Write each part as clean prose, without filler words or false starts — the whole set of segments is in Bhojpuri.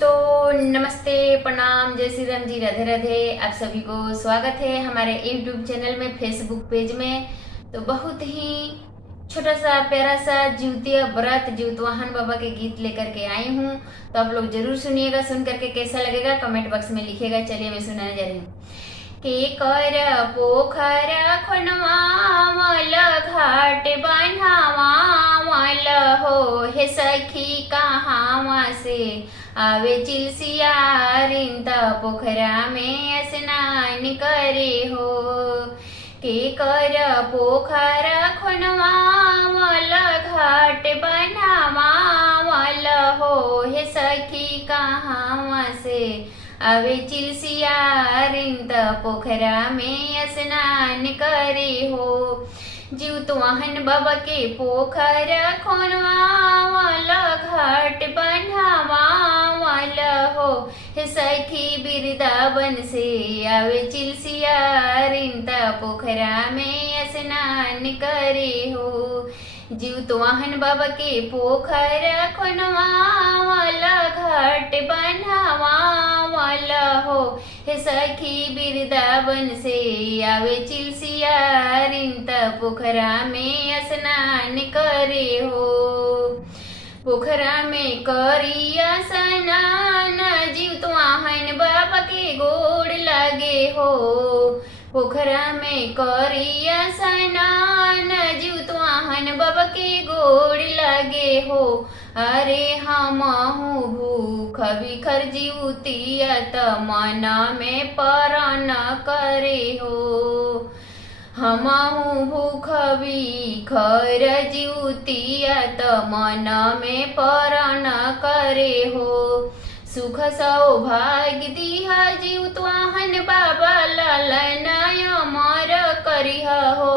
दोस्तों, नमस्ते, प्रणाम, जय श्री राम जी, राधे राधे। आप सभी को स्वागत है हमारे यूट्यूब चैनल में, फेसबुक पेज में। तो बहुत ही छोटा सा प्यारा सा जीवतीय व्रत जीवतवाहन बाबा के गीत लेकर के आई हूँ। तो आप लोग जरूर सुनिएगा, सुन करके कैसा लगेगा कमेंट बॉक्स में लिखिएगा। चलिए मैं सुनाने जा रही हूँ। के कर पोखर खुनवा मल घाट बन्हावा मल हो हे सखी कहाँ से आवे चिलसियारिन त पोखरा में स्नान करे हो। के कर पोखर खुनवा मल घाट बन्हावा मल हो हे सखी कहाँ से आवे चिलसियारिन त पोखरा में स्नान करे हो। जीवतवाहन बाबा के पोखर खुनवा वाला घाट बन्हावा वाला हो हे सखी बिरदावन से आवे चिलसियारिन त पोखरा में स्नान करे हो। जीवतवाहन बाबा के पोखर खुनवा वाला घाट बन्हावा वाला हो हे सखी बिरदावन से आवे चिलसियारिन त पोखरा में स्नान करे हो। पोखरा में करिया स्नान जीवतवाहन बाबा के गोड़ लागे हो। पोखरा में करिया स्नान जीवतवाहन बाबा के गोड़ लागे हो। अरे हमहु भूख बिखर जीवतिया त मना में परान करे हो। हमहु भूख बिखर जीवतिया त मना में परान करे हो। सुख सौभाग्य दिहा जीवतवाहन बाबा लालनाय अमर करिह हो।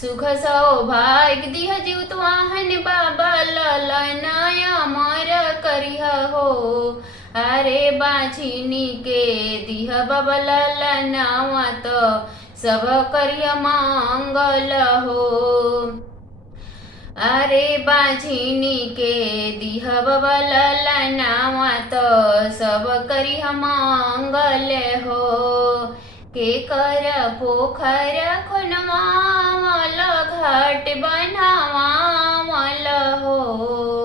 सुख सौभाग्य दिहा जीवतवाहन बाबा लालनाय अमर करिह हो। अरे बाछिनी के दिहा बाबा लालनावा तो सब करिह मंगल हो। अरे बाझिनी के दिह बाबा लालनावा तो सब करिह मंगल हो। के कर पोखर खुनवा वाला घाट बन्हावा वाला हो।